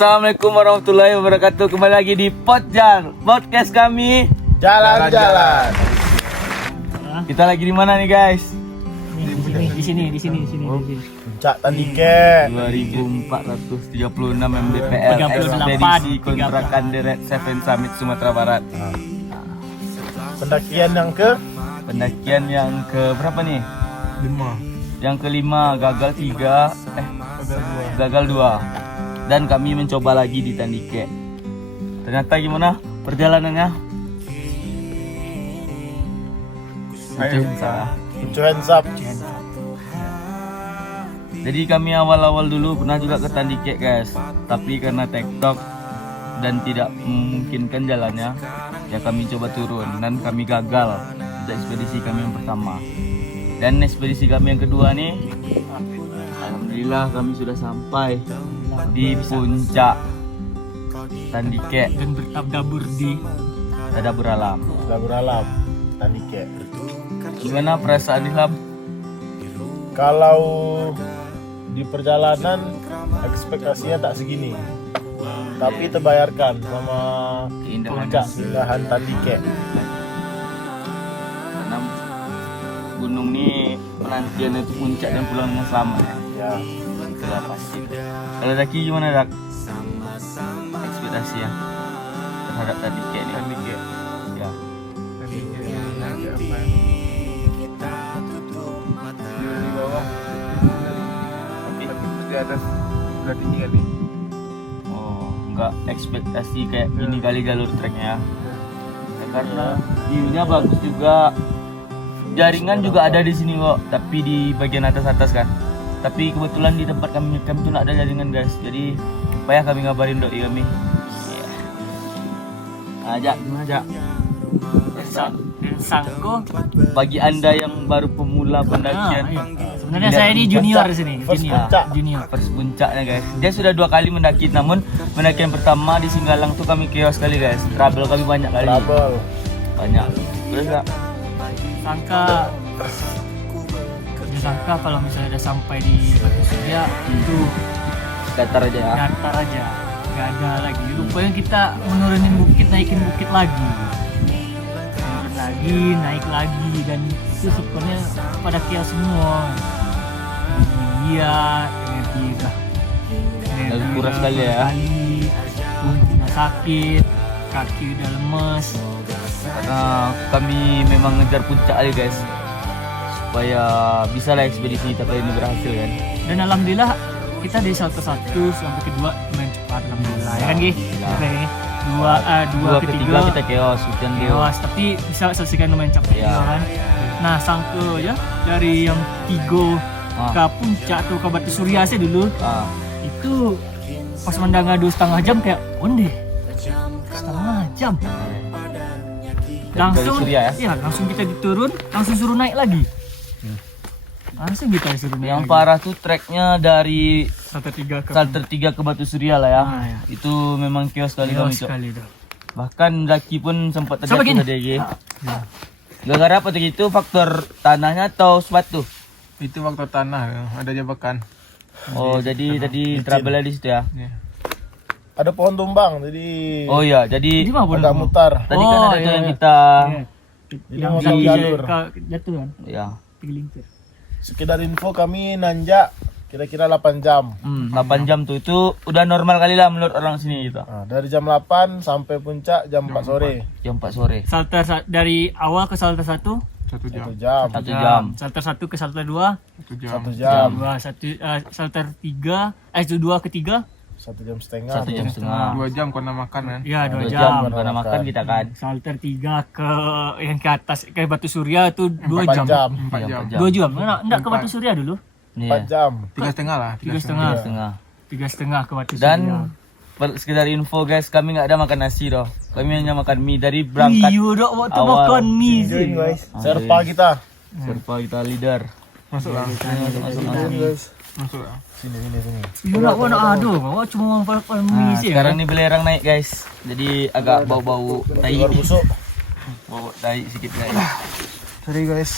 Assalamualaikum warahmatullahi wabarakatuh. Kembali lagi di Podjar, podcast kami Jalan-jalan. Kita lagi di mana nih guys? Di sini. Puncak Tandike. 2436 mdpl 38, ekspedisi kontrakan Deret Seven Summit Sumatera Barat. Pendakian yang ke Pendakian yang ke berapa nih? 5. Yang kelima, gagal 3, gagal 2. Dan kami mencoba lagi di Tandike. Ternyata gimana perjalanannya? Salah. Put your hands up. Jadi kami awal-awal dulu pernah juga ke Tandike guys, tapi karena TikTok dan tidak memungkinkan jalannya, ya kami coba turun dan kami gagal untuk ekspedisi kami yang pertama. Dan ekspedisi kami yang kedua nih, alhamdulillah kami sudah sampai di puncak Tandike, Dan bertabur di Tadabur Alam. Labur alam Tandike. Gimana perasaan Ilham? Kalau di perjalanan ekspektasinya tak segini, tapi terbayarkan sama puncak keindahan Tandike. Karena gunung ini penantian itu puncak dan pulang yang selamat ya. Ya, Itulah pasti. Kalau Zaki gimana Dak? Ekspektasi ya terhadap Tandike ini. Tandike. Ya. Di bawah di atas udah tinggi kali. Oh, enggak ekspektasi kayak ini kali jalur treknya. Ya, karena view-nya bagus juga. Jaringan juga ada di sini kok, tapi di bagian atas kan. Tapi kebetulan di tempat kami tuh nggak ada jaringan guys. Jadi payah kami ngabarin doi kami. Ajak gimana Ajak? Sangko. Bagi anda yang baru pemula pendakian, Sebenarnya saya ini junior di sini. First puncak. Junior. first puncaknya guys. Dia sudah 2 kali mendaki, namun pendakian pertama di Singgalang tuh kami chaos kali guys. Trouble kami banyak kali. Trouble. Banyak. Terus nggak? Sangka kalau misalnya udah sampai di Batu Surya itu Datar aja ya. datar aja, nggak ada lagi. Rupanya kita menurunin bukit, naikin bukit lagi, turun lagi, naik lagi, dan itu sikonnya pada chaos semua. Iya, energi udah Kuras kali ya. punggungnya sakit, kaki udah lemes. Karena kami memang ngejar puncak kali guys, supaya bisa lah ekspedisi kita kali ini berhasil kan. Dan alhamdulillah kita dari satu sampai kedua lumayan cepat, alhamdulillah ya kan Gi? Alhamdulillah. Dua ketiga kita chaos, hujan dia. chaos, tapi bisa selesaikan lumayan cepat Ya. juga kan. Nah sangke ya dari yang tiga Ah. ke puncak tuh ke Batu Surya sih dulu, Ah, itu pas mendangar 2,5 jam kayak onde 2,5 jam langsung dari Surya ya. iya, langsung kita diturun, langsung suruh naik lagi. Langsung kita disuruh naik Yang lagi. parah tuh treknya dari Salter 3 ke Salter 3 ke Batu Surya lah ya. Ah, ya. Itu memang chaos kali Jauh kami Cok. sekali tuh. Bahkan Zaki pun sempat Coba terjatuh gini. tadi Gi. Gara-gara apa tuh gitu? Faktor tanahnya atau sepatu? Itu faktor tanah, ada jebakan. Oh, jadi tadi trouble di situ ya. Ya. Ada pohon tumbang, jadi Oh iya, jadi Ini mah agak mutar. tadi kan ada tuh iya, yang iya. kita Iya. Jadi Yang ngotong di jalur. jatuh kan, ya. digelincir. Sekedar info, kami nanjak kira-kira 8 jam. 8 jam tuh itu udah normal kali lah menurut orang sini gitu. Nah, dari jam 8 sampai puncak jam 4 sore. Jam 4 sore. Dari awal ke salter 1 1 jam. 1 jam. 1 jam. Salter 1 ke salter 2 1 jam. 1 jam. salter 3 2 ke 3 1 jam setengah. 1 jam setengah. 2 jam karena makan kan. ya 2 2 jam. jam karena makan kita kan. Salter 3 ke yang ke atas ke Batu Surya itu 2 4 jam. jam. 4 jam. 2 jam. Enggak ke Batu Surya dulu. 4 Iya. jam. 3,5 lah. 3,5. Setengah. 3,5 ke Batu Surya. Dan sekedar info guys, kami nggak ada makan nasi doh. Kami hanya makan mie dari berangkat. Iyo dok waktu awal. makan mie sih. Serpa kita. Serpa kita leader. Masuk lah. Masuk. Masuk lah. Sini. Iya nak aduh, awak cuma makan mie sih. Sekarang nih belerang naik guys. Jadi agak bau-bau tai. Luar busuk. Bau tai sedikit guys. Sorry guys.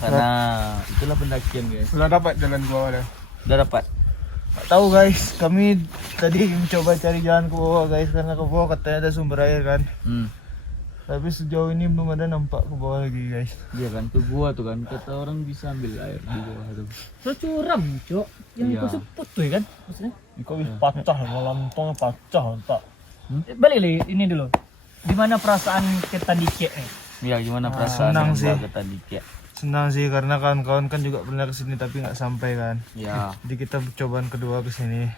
Karena itulah pendakian guys. Sudah dapat jalan gua ada. Udah dapat. Nggak tahu guys, kami tadi mencoba cari jalan ke bawah guys, karena ke bawah katanya ada sumber air kan. Tapi sejauh ini belum ada nampak ke bawah lagi guys. Iya kan, ke gua tuh kan, kata orang bisa ambil air di bawah tuh. So curam, Cok. Yang Iya. kusut putu ya kan? Maksudnya. Kok pecah, melantong pecah tak. Balik lagi ini dulu. Gimana perasaan kita dikit nih? Ya gimana perasaan senang yang sih. gua ke Tandike? Senang sih karena kawan-kawan kan juga pernah kesini tapi nggak sampai kan. Ya, Jadi kita cobaan kedua kesini.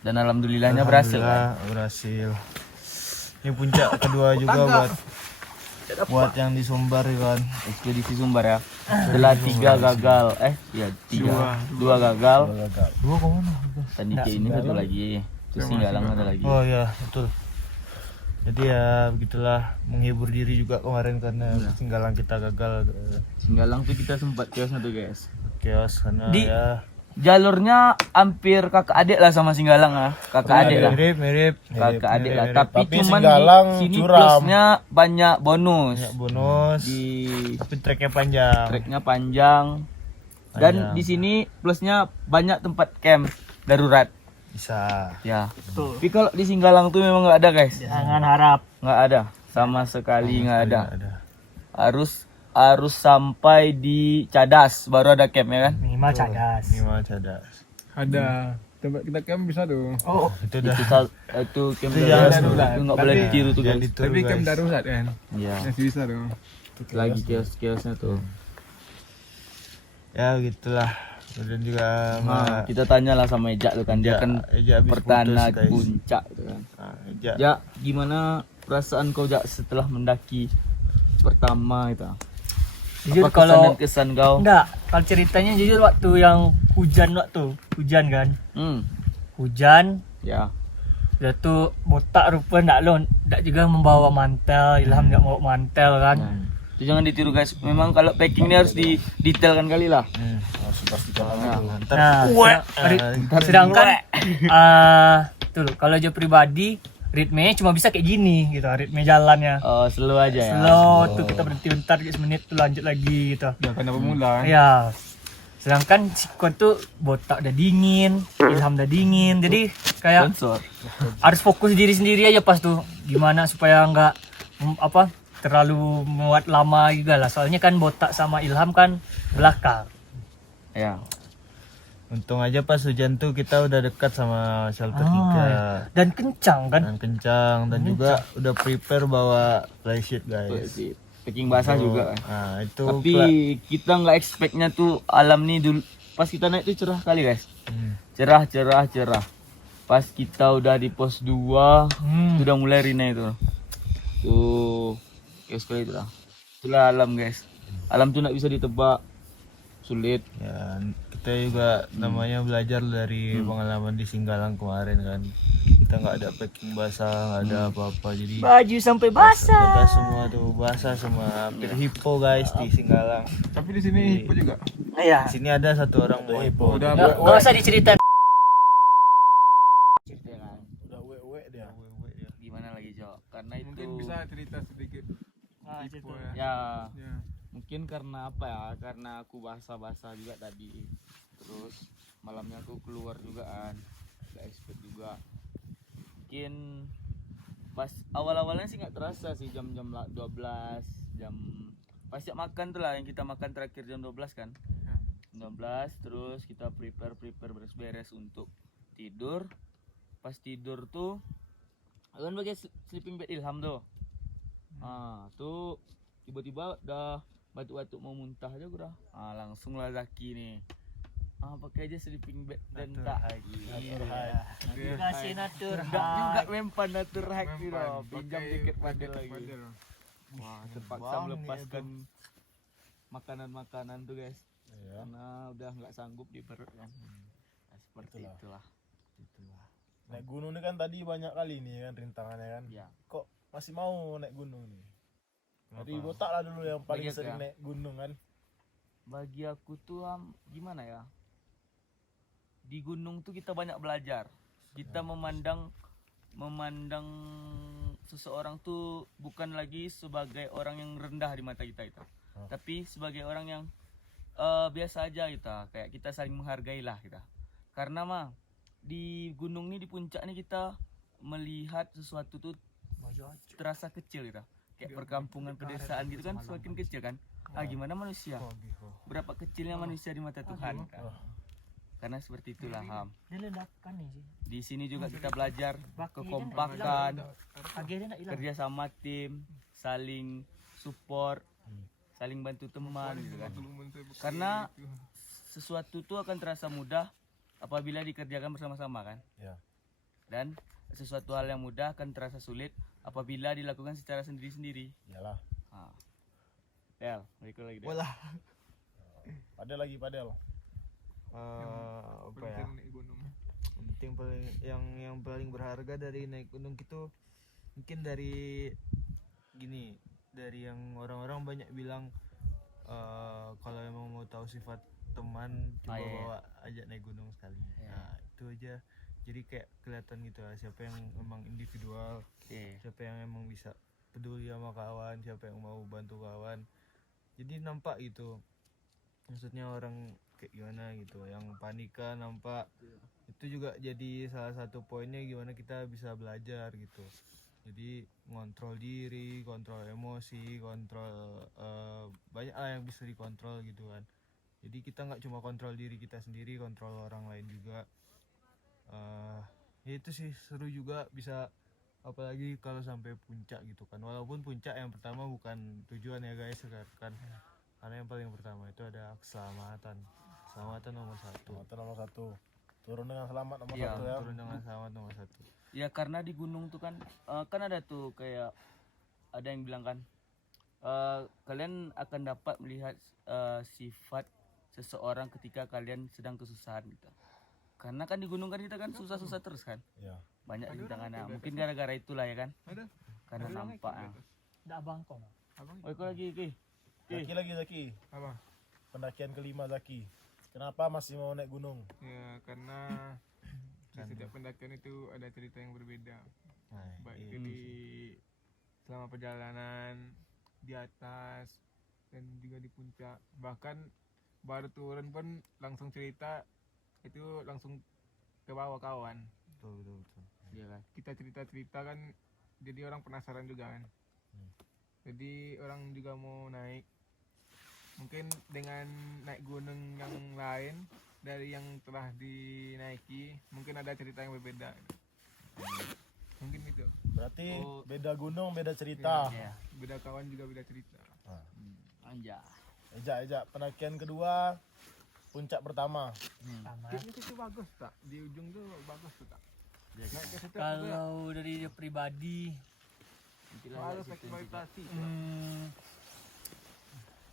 dan alhamdulillahnya berhasil kan. Alhamdulillah, berhasil. Ini puncak kedua juga buat yang di Sumbar kan. Ekspedisi Sumbar ya. Setelah 3 gagal, dua gagal. Gagal. Dua kemana? Tandike ini satu lagi. Terus Singgalang ada lagi. Oh ya betul. Jadi ya begitulah, menghibur diri juga kemarin karena Singgalang kita gagal. Singgalang tuh kita sempat chaosnya tuh guys. Chaos karena Di- ya Jalurnya hampir kakak adik lah sama Singgalang ya. Kakak adik lah. mirip. Kakak adik lah. Tapi cuman Singgalang di sini curam. plusnya banyak bonus. Banyak bonus. Di Tapi treknya panjang. treknya panjang. Dan Panjang. di sini plusnya banyak tempat camp darurat. Bisa. Ya. Tuh. Tapi kalau di Singgalang tuh memang nggak ada guys. Jangan harap. Nggak ada. Sama sekali nggak ada. Ada. Harus sampai di Cadas baru ada camp ya kan. Minimal cadas. Minimal cadas. Ada tempat kita camp bisa tuh. Oh, Itu dah. Itu camp Itu darurat jangan tuh. darurat. Itu nggak Tapi boleh ditiru tuh jangan guys. ditiru, Tapi camp guys. darurat kan. Iya. Masih bisa tuh. Lagi kios-kiosnya tuh. Ya gitulah. Kemudian juga Nah, kita tanyalah sama Eja tuh kan, dia Eja- kan Eja habis pertana putus, guys. puncak tuh kan. Ja, Ja, gimana perasaan kau Jak setelah mendaki pertama itu? jujur Apa kesan kalau dan kesan kau? enggak, kalau ceritanya jujur waktu yang hujan kan. Hujan, Ya. udah tuh botak rupa ndak lo, ndak juga membawa mantel, Ilham ndak mau mantel kan. Nah, itu jangan ditiru guys. Memang kalau packing ini harus didetailkan kali lah. harus pastikan Nah. dulu. Ntar Nah, sedangkan tuh loh, kalau aja pribadi ritmenya cuma bisa kayak gini gitu, ritme jalannya. Oh, slow aja ya. Slow tuh kita berhenti bentar kayak semenit tuh lanjut lagi gitu. Ya karena pemula kan. Ya. Sedangkan Sikon tuh botak udah dingin, Ilham udah dingin. Jadi kayak Sponsor. harus fokus diri sendiri aja pas tuh. Gimana supaya nggak terlalu muat lama juga lah. Soalnya kan botak sama Ilham kan belakang. Ya. untung aja pas hujan tuh kita udah dekat sama shelter Dan kencang 3 kan. dan kencang dan juga udah prepare bawa flysheet guys. Sih. Packing basah juga kan. Nah itu Tapi kita nggak expectnya tuh alam nih dulu. Pas kita naik tuh cerah kali guys. Cerah. Pas kita udah di pos 2 udah mulai rina itu. Tuh, kayak sekali itu lah. Itulah alam guys. Alam tuh nggak bisa ditebak. Sulit. ya kita juga namanya belajar dari pengalaman di Singgalang kemarin kan. Kita nggak ada packing basah, nggak ada apa-apa, jadi Baju sampai basah. bebas semua tuh, basah semua. Hampir hippo guys di Singgalang. Tapi di sini hippo juga. Iya. Di sini ada satu orang bawa hippo. Udah Nggak usah diceritain. Udah we dia. Gimana lagi Jo? Karena itu mungkin bisa cerita sedikit. Nah, Hippo gitu. ya. ya Ya. mungkin karena apa ya? Karena aku basah-basah juga tadi. Terus malamnya aku keluar juga kan. Gak expect juga. Mungkin pas awal-awalnya sih nggak terasa sih jam-jam 12 jam pas siap makan tuh lah yang kita makan terakhir jam 12 kan. 12 terus kita prepare beres-beres untuk tidur. Pas tidur tuh kan pakai sleeping bag Ilham tuh. Tuh tiba-tiba udah batuk-batuk mau muntah aja udah. Langsung lah Zaki nih. Pakai aja sleeping bag dan tak lagi. Kasih natur. Enggak juga mempan natur hack gitu. Mempan, Pinjam pakai tiket padel tiket lagi. padel. Wah, terpaksa Bang, melepaskan makanan-makanan tuh guys. Iya. Karena udah nggak sanggup di perut kan. Nah, seperti itulah. Naik gunung ini kan tadi banyak kali nih kan rintangannya kan. Ya. Kok masih mau naik gunung nih? Dari botak lah dulu yang paling Banyak sering ya? naik gunung kan. Bagi aku tuh gimana ya? Di gunung tuh kita banyak belajar. Kita memandang seseorang tuh bukan lagi sebagai orang yang rendah di mata kita itu. Tapi sebagai orang yang biasa aja kita. Kayak kita saling menghargai lah kita. Karena di gunung nih, di puncak nih kita melihat sesuatu tuh terasa kecil gitu. Kayak perkampungan pedesaan gitu kan semakin kecil kan. Gimana manusia? Berapa kecilnya manusia di mata Tuhan kan? Karena seperti itulah Ham. Dia ledakan nih sih. Di sini juga kita belajar kekompakan, Akhirnya nak hilang. kerja sama tim, saling support, saling bantu teman gitu kan. Karena sesuatu itu akan terasa mudah apabila dikerjakan bersama-sama kan. Ya. Dan sesuatu hal yang mudah akan terasa sulit apabila dilakukan secara sendiri-sendiri. Iyalah. Del, berikut lagi Del. Bola. Padel lagi padel. Apa ya? Penting naik gunung. Yang penting paling yang paling berharga dari naik gunung itu mungkin dari gini, dari yang orang-orang banyak bilang kalau emang mau tahu sifat teman coba bawa ajak naik gunung sekali. Nah, itu aja. Jadi kayak kelihatan gitu lah siapa yang emang individual, siapa yang emang bisa peduli sama kawan, siapa yang mau bantu kawan. Jadi nampak gitu. Maksudnya orang kayak gimana gitu, yang panikan nampak. Itu juga jadi salah satu poinnya gimana kita bisa belajar gitu. Jadi ngontrol diri, kontrol emosi, kontrol banyak yang bisa dikontrol gitu kan. Jadi kita nggak cuma kontrol diri kita sendiri, kontrol orang lain juga. Ya itu sih seru juga, bisa apalagi kalau sampai puncak gitu kan. Walaupun puncak yang pertama bukan tujuan ya guys kan. Karena yang paling pertama itu ada keselamatan. Keselamatan nomor satu. Motor nomor 1. Turun dengan selamat nomor Iya, 1 ya. Turun dengan selamat nomor satu. Ya karena di gunung tuh kan kan ada tuh kayak ada yang bilang kan kalian akan dapat melihat sifat seseorang ketika kalian sedang kesusahan gitu. Karena kan di gunung kan kita kan susah-susah terus kan. Iya. Banyak rintangannya. Mungkin gara-gara itulah ya kan. Ada. Karena nampak. Ada abang kau. Abang. Oh, ikut lagi Ki. Zaki. Apa? Pendakian kelima Zaki. Kenapa masih mau naik gunung? Ya karena di setiap pendakian itu ada cerita yang berbeda. Baik itu di selama perjalanan, di atas, dan juga di puncak. Bahkan baru turun pun langsung cerita itu langsung ke bawah kawan. Betul. Iya kan. Kita cerita-cerita kan jadi orang penasaran juga kan. Jadi orang juga mau naik. Mungkin dengan naik gunung yang lain dari yang telah dinaiki, mungkin ada cerita yang berbeda. Mungkin itu. Berarti beda gunung, beda cerita. Iya. Beda kawan juga beda cerita. Anjay. Eja, pendakian kedua, puncak pertama. Kayaknya situ bagus tak? Di ujung tuh bagus tuh tak? Naik ke situ Kalau dari dia pribadi, harus eksploitasi.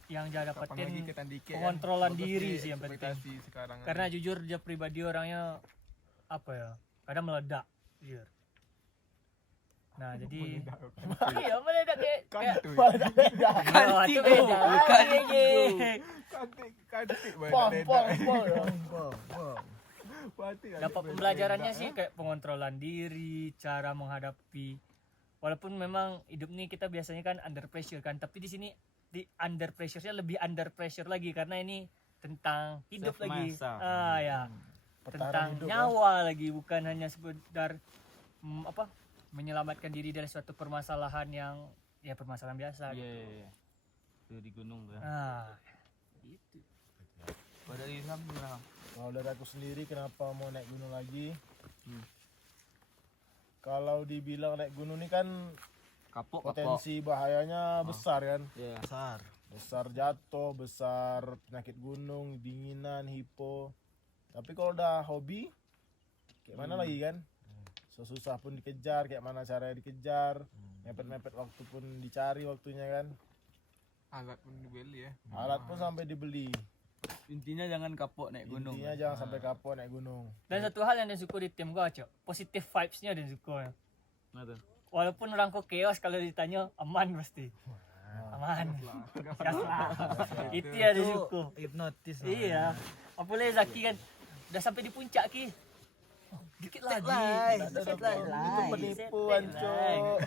yang dia Kapan lagi dapetin ke Tandike, pengontrolan bagus diri di sih yang penting. eksploitasi sekarang. Karena jujur dia pribadi orangnya apa ya, kadang meledak, jujur. Nah jadi iya meledak kayak kantuk. oh, itu beda. Kantik Pom. Dapat pembelajarannya sih kayak pengontrolan diri, cara menghadapi. Walaupun memang hidup ini kita biasanya kan under pressure kan, tapi di sini di under pressure-nya lebih under pressure lagi karena ini tentang hidup lagi. Ya. Tentang hidup, nyawa lagi, bukan hanya sekedar menyelamatkan diri dari suatu permasalahan yang ya permasalahan biasa. Iya. Itu di gunung kan. Gitu. Pada Ilham gimana? Kalau dari aku sendiri kenapa mau naik gunung lagi? Kalau dibilang naik gunung ini kan Kapok. potensi bahayanya besar kan. Iya. Besar jatuh, besar penyakit gunung, dinginan, hipo. Tapi kalau udah hobi, kayak mana lagi kan? Susah pun dikejar, kayak mana caranya dikejar, mepet-mepet waktu pun dicari waktunya kan. Alat pun dibeli ya. Alat pun sampai dibeli. Intinya jangan kapok naik gunung. Intinya jangan sampai kapok naik gunung. Dan satu hal yang dia suka di tim gua, Cok, positive vibes-nya dia suka. Nah, tuh. Walaupun orang kok chaos, kalau ditanya aman pasti. Aman. Gas lah. Itu ya dia suka. Hipnotis. Iya. Apalagi Zaki kan udah sampai di puncak Ki. dikit lagi. Itu penipuan, Cok.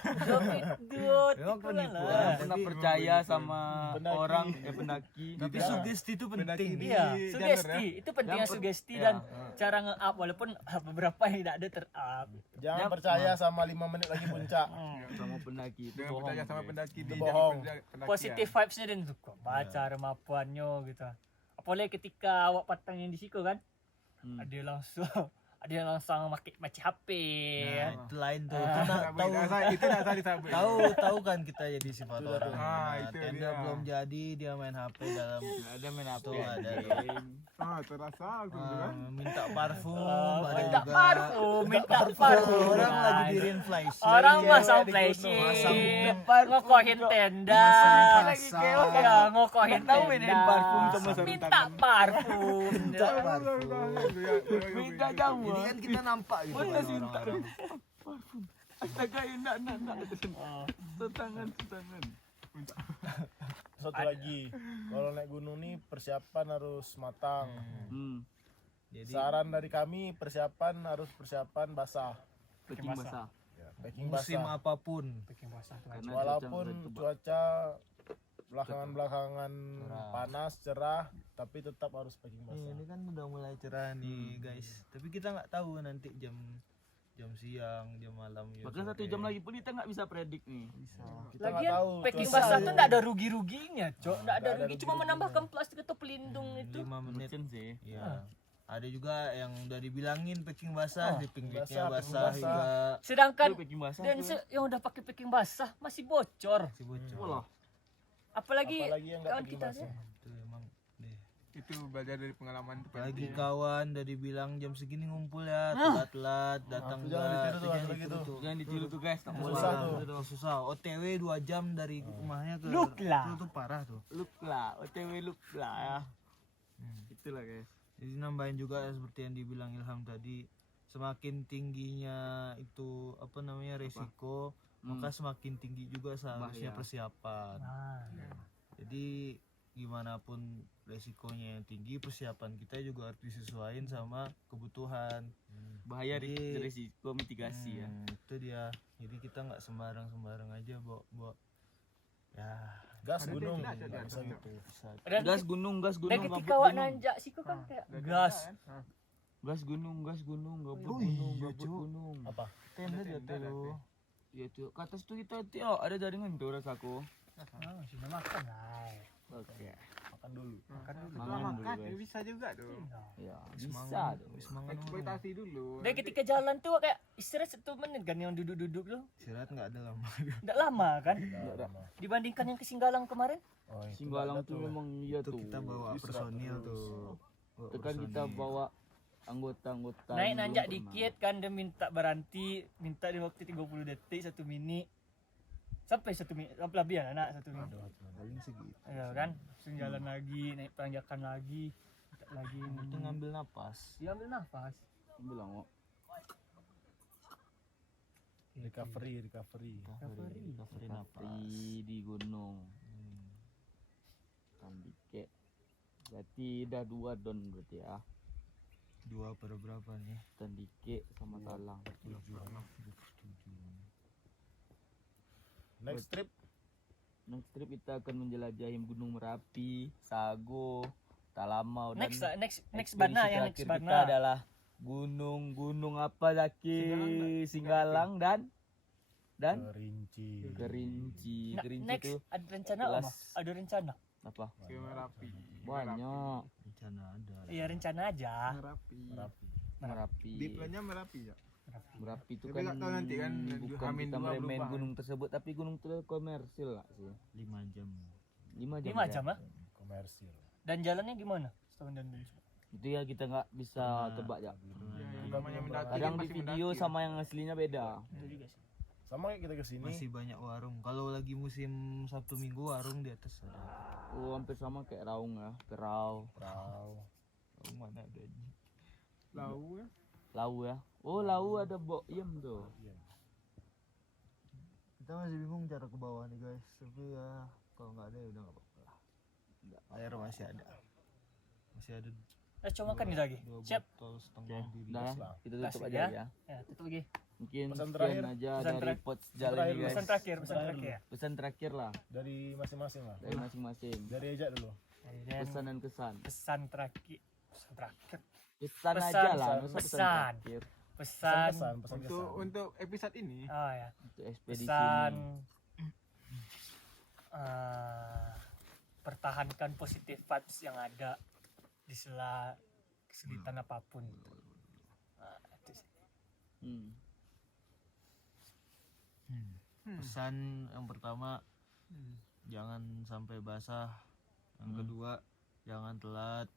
Memang penipuan. Orang pernah percaya sama Pendaki. orang pendaki. Tapi sugesti itu penting. Iya, sugesti. Itu pentingnya Yang sugesti iya. dan cara nge-up walaupun beberapa yang tidak ada ter-up. Jangan percaya sama 5 menit lagi puncak. Sama pendaki itu Jangan bohong. percaya sama guys. pendaki Itu di bohong. pendakian. Positive vibes-nya dan tuh kok baca kemampuannya gitu. Apalagi ketika awak patang yang di situ kan, Hmm. ada yang langsung maci HP ya. Nah, itu lain tuh. Ah. Itu Itu nak tadi sabit. tahu kan kita jadi sifat Itu orang. tuh. Ah, itu tenda dia. belum jadi dia main HP dalam Nggak ada main apa. Tuh, ada. Terasa aku kan. minta parfum, ada Minta juga. parfum, minta parfum. Orang lagi di Rainfly. Orang Dia masang di flashing, gunung, ngokohin tenda, Masang ya ngokohin Tahu tenda, mainin parfum sama sarung minta tangan. parfum. minta parfum. Minta jamu. Ini kan kita nampak gitu Mana kan sih minta orang-orang. parfum. Astaga, nak. Setangan. Satu lagi, kalau naik gunung nih persiapan harus matang. Hmm. Jadi Saran dari kami persiapan basah. Packing basah. Packing musim basah. apapun Bikin basah tuh. Karena Walaupun cuaca cuaca belakangan panas cerah, tapi tetap harus packing nih, basah. ini kan udah mulai cerah nih guys, tapi kita nggak tahu nanti jam siang, jam malam, Bahkan 1 jam lagi pun kita nggak bisa predik nih. Kita nggak Lagian tahu. packing cuaca. basah tuh nggak ada rugi-ruginya, Cok. Nggak ada nggak ada rugi, cuma rugi-ruginya. menambahkan plastik atau pelindung itu. 5 menit. Mungkin sih. Ya. Ada juga yang udah dibilangin packing basah, di pinggirnya basah, basah packing juga. Sedangkan Itu packing basah. dan yang udah pakai packing basah masih bocor. Si bocor. Walah. Apalagi Apalagi yang nggak kawan packing kita basah. Itu emang deh. Itu belajar dari pengalaman itu. Apalagi kawan udah dibilang jam segini ngumpul ya, telat-telat, datang Itu jangan ditiru tuh, ada lagi tuh. Jangan ditiru tuh guys, tak boleh. Susah tuh. Itu susah. OTW 2 jam dari rumahnya ke Look lah. Itu parah tuh. Look lah, OTW look lah ya. Itulah guys. Jadi nambahin juga seperti yang dibilang Ilham tadi, semakin tingginya itu apa namanya resiko, maka semakin tinggi juga seharusnya Bahaya. persiapan. Nah, Jadi gimana pun resikonya yang tinggi, persiapan kita juga harus disesuaikan sama kebutuhan. Bahaya Jadi- risiko mitigasi ya. Itu dia. Jadi kita nggak sembarang aja bawa ya Gas Ada gunung. dia, Nggak ada. bisa gitu. bisa. dan, Gas gunung, dan gabut ketika awak gunung. nanjak siku kan kayak gas. Gas gunung, gabut Oh gunung, iya, gabut Cuk. gunung. Apa? Tenda dia tuh. Ya tuh, ke atas tuh kita tio ada jaringan tuh rasaku. Ah, sudah makan lah. Oke. Makan dulu. Makan dulu Makan guys. bisa juga tuh. Ya, Semangat. bisa tuh. Semangat. Eksploitasi dulu. Dan ketika jalan tuh kayak istirahat 1 menit kan yang duduk-duduk tuh. Istirahat nggak ada lama. Enggak lama kan? Nggak lama. Dibandingkan yang ke Singgalang kemarin. Oh, itu Singgalang nggak ada tuh memang iya Itu tuh. kita bawa personil tuh. Bawa Itu kan kita personil. bawa anggota-anggota. Naik yang nanjak belum dikit kan dia minta berhenti, minta di waktu 30 detik 1 menit. Sampai 1 menit, lebih ya anak 1 menit. Paling segitu. Ya kan? Langsung jalan lagi, naik tanjakan lagi, minta lagi. Itu ngambil napas. Dia ambil nafas. pernah. Bilang kok. recovery. Recovery napas. Di gunung. Tandike. Berarti udah 2 don berarti ya. 2 per berapa nih? Tandike sama Talang. Next trip Next trip kita akan menjelajahi Gunung Merapi, Sago, Talamau dan Next ekspedisi Bana yang next terakhir kita Bana. adalah gunung apa Zaki? Singgalang dan Kerinci. Kerinci. Nah, Kerinci next itu ada rencana apa? kelas- Ada rencana? apa? Ke Merapi. Banyak. Rencana ada. Iya rencana aja. Merapi. Merapi. Di plannya Merapi ya. Merapi itu Tapi kan nggak tahu nanti kan, bukan Hamin kita dua main berubah. gunung tersebut, tapi gunung itu komersil lah sih. 5 jam. 5 jam. 5 ya. jam ah. Komersil. Dan jalannya gimana? Setahun dan dulu. Itu ya kita nggak bisa tebak ya. Ya, yang namanya mendaki Kadang kan di pasti video mendaki ya. sama yang aslinya beda. Itu juga sih. Sama kayak kita kesini. Masih banyak warung. Kalau lagi musim Sabtu Minggu warung di atas ada. Oh, hampir sama kayak Raung ya, Perau. Rau. Raung mana ada ini? Lau ya. Lau ya. Oh, Lau ada Boyem tuh. Kita masih bingung cara ke bawah nih guys. Tapi ya kalau nggak ada ya udah nggak apa-apa lah. Air masih ada. Masih ada Coba makan nih lagi. Dua Siap. botol Oke, setengah diri. udah lah. kita Gas tutup ya. aja ya. Ya, tutup lagi. Mungkin Pesan sekian terakhir. aja Pesan dari terakhir. Pots jalan terakhir, ini guys. Pesan terakhir ya. Pesan terakhir lah Dari masing-masing lah. dari masing-masing. Dari Ejak dulu. Dan Pesan dan kesan. pesan terakhir. Pesan terakhir. Pesan Pesan, aja lah, pesan. masa pesan Pesan. terakhir. Pesan. Pesan Untuk episode ini Oh ya. Untuk ekspedisi Pesan. ini. Pertahankan positive vibes yang ada di sela kesulitan apapun. Itu sih. Pesan yang pertama, jangan sampai basah. Yang kedua, jangan telat.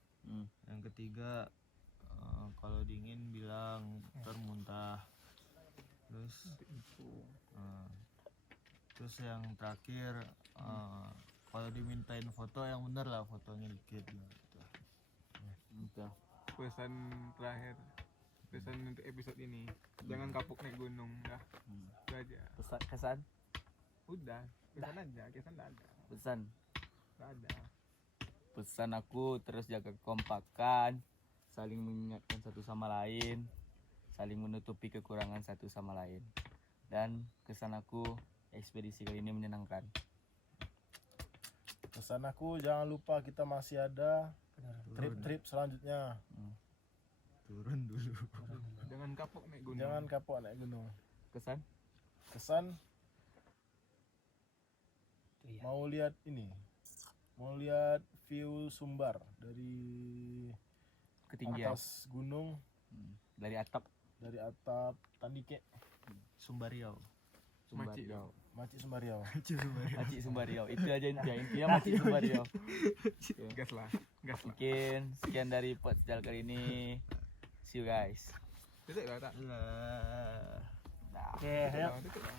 Yang ketiga, kalau dingin bilang termuntah. Terus yang terakhir, kalau dimintain foto yang bener lah, fotonya dikit gitu. Udah. pesan terakhir, pesan untuk episode ini, jangan kapok naik gunung, dah. Itu aja. Pesan kesan, Udah, kesan aja, kesan dah ada. pesan. Dah ada. Pesan aku terus jaga kekompakan, saling mengingatkan satu sama lain, saling menutupi kekurangan satu sama lain. Dan kesan aku, ekspedisi kali ini menyenangkan. Pesan aku, jangan lupa kita masih ada trip-trip selanjutnya. Turun dulu. Jangan kapok naik gunung. Jangan kapok naik gunung. Kesan? Kesan Itu ya. mau lihat ini, mau lihat view Sumbar dari Ketinggian. atas gunung, Dari atap dari atap Tandike, Sumbariau. Sumbariau. Macik Sumbariau. Macik Sumbariau. Itu aja intinya Macik Sumbariau. Gas lah, gas lah. Mungkin sekian dari podcast kali ini. See you guys. Tutup lah tak? Dah. Oke, ayo. Tutup lah.